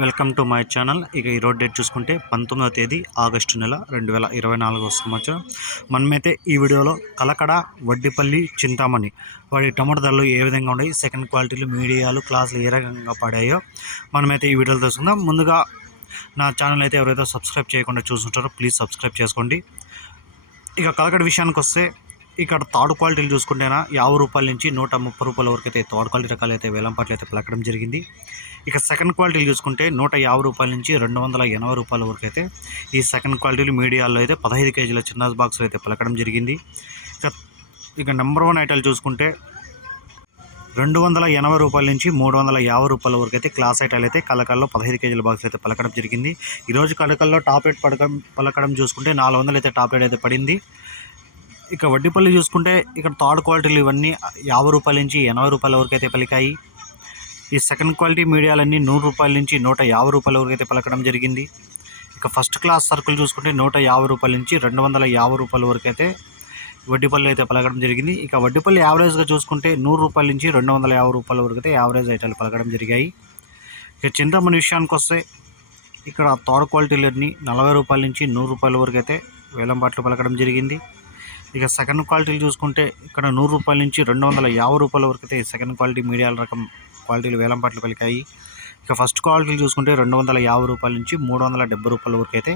Welcome to my channel. ఇక ఈ road date చూసుకుంటే పంతొమ్మిదవ తేదీ ఆగస్టు నెల రెండు వేల ఇరవై నాలుగవ సంవత్సరం. మనమైతే ఈ వీడియోలో కలకడ వడ్డిపల్లి చింతామణి వాడి టమాటో ధరలు ఏ విధంగా ఉన్నాయి సెకండ్ క్వాలిటీలు మీడియాలు క్లాసులు ఏ రకంగా పడాయో మనమైతే ఈ వీడియోలో తెలుసుకుందాం. ముందుగా నా ఛానల్ అయితే ఎవరైతే సబ్స్క్రైబ్ చేయకుండా చూస్తుంటారో ప్లీజ్ సబ్స్క్రైబ్ చేసుకోండి. ఇక కలకడ విషయానికి వస్తే ఇక్కడ తాడు క్వాలిటీలు చూసుకుంటేనా యాభై రూపాయల నుంచి నూట ముప్పై రూపాయల వరకు అయితే తాడు క్వాలిటీ రకాలు అయితే వేలం పాటలు అయితే పలకడం జరిగింది. ఇక సెకండ్ క్వాలిటీలు చూసుకుంటే నూట యాభై రూపాయల నుంచి రెండు వందల ఎనభై రూపాయల వరకు అయితే ఈ సెకండ్ క్వాలిటీలు మీడియాలో అయితే పదహైదు కేజీల చిన్న బాక్స్ అయితే పలకడం జరిగింది. ఇక ఇక నెంబర్ వన్ ఐటల్ చూసుకుంటే రెండు వందల ఎనభై రూపాయల నుంచి మూడు వందల యాభై రూపాయల వరకు అయితే క్లాస్ ఐటాలు అయితే కలకల్లో పదహైదు కేజీల బాక్స్ అయితే పలకడం జరిగింది. ఈరోజు కలకల్లో టాప్ రేట్ పడకం పలకడం చూసుకుంటే నాలుగు వందలు అయితే టాప్ రేట్ అయితే పడింది. ఇక వడ్డీపల్లి చూసుకుంటే ఇక్కడ థర్డ్ క్వాలిటీలు ఇవన్నీ యాభై రూపాయల నుంచి ఎనభై రూపాయల వరకు అయితే పలికాయి. ఈ సెకండ్ క్వాలిటీ మీడియాలన్నీ నూరు రూపాయల నుంచి నూట యాభై రూపాయల వరకు అయితే పలకడం జరిగింది. ఇక ఫస్ట్ క్లాస్ సరుకులు చూసుకుంటే నూట యాభై రూపాయల నుంచి రెండు వందల యాభై రూపాయల వరకు అయితే వడ్డీపల్లి అయితే పలకడం జరిగింది. ఇక వడ్డీపల్లి యావరేజ్గా చూసుకుంటే నూరు రూపాయల నుంచి రెండు వందల యాభై రూపాయల వరకు అయితే యావరేజ్ ఐటాలు పలకడం జరిగాయి. ఇక చింతమని విషయానికి వస్తే ఇక్కడ థర్డ్ క్వాలిటీలన్నీ నలభై రూపాయల నుంచి నూరు రూపాయల వరకు అయితే వేలం పలకడం జరిగింది. ఇక సెకండ్ క్వాలిటీలు చూసుకుంటే ఇక్కడ నూరు రూపాయల నుంచి రెండు వందల యాభై రూపాయల వరకు అయితే సెకండ్ క్వాలిటీ మీడియాల రకం క్వాలిటీలు వేలం పాటలు పలికాయి. ఇక ఫస్ట్ క్వాలిటీలు చూసుకుంటే రెండు వందల యాభై రూపాయల నుంచి మూడు వందల డెబ్బై రూపాయల వరకు అయితే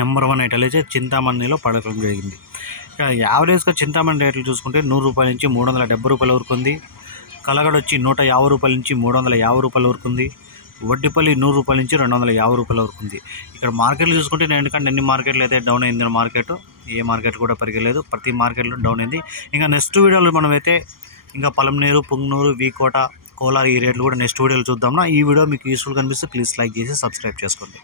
నెంబర్ వన్ ఐటల్ అయితే చింతామణిలో పడకడం జరిగింది. ఇక యావరేజ్గా చింతామణి రేట్లు చూసుకుంటే నూరు రూపాయల నుంచి మూడు వందల డెబ్బై రూపాయల వరకు ఉంది. కలగడ వచ్చి నూట యాభై రూపాయల నుంచి మూడు వందల యాభై రూపాయల వరకు ఉంది. వడ్డీపల్లి నూరు రూపాయల నుంచి రెండు వందల యాభై రూపాయల వరకు ఉంది. ఇక్కడ మార్కెట్లు చూసుకుంటే నేను ఎందుకంటే అన్ని మార్కెట్లు అయితే డౌన్ అయింది మార్కెట్ ఏ మార్కెట్ కూడా పెరగలేదు. ప్రతి మార్కెట్లో డౌన్ అయింది. ఇంకా నెక్స్ట్ వీడియోలో మనమైతే ఇంకా పలంనేరు పుంగనూరు వీకోట కోలార్ ఈ రేట్లు కూడా నెక్స్ట్ వీడియోలో చూద్దాం ఈ వీడియో మీకు యూస్ఫుల్ కనిపిస్తే ప్లీజ్ లైక్ చేసి సబ్స్క్రైబ్ చేసుకోండి.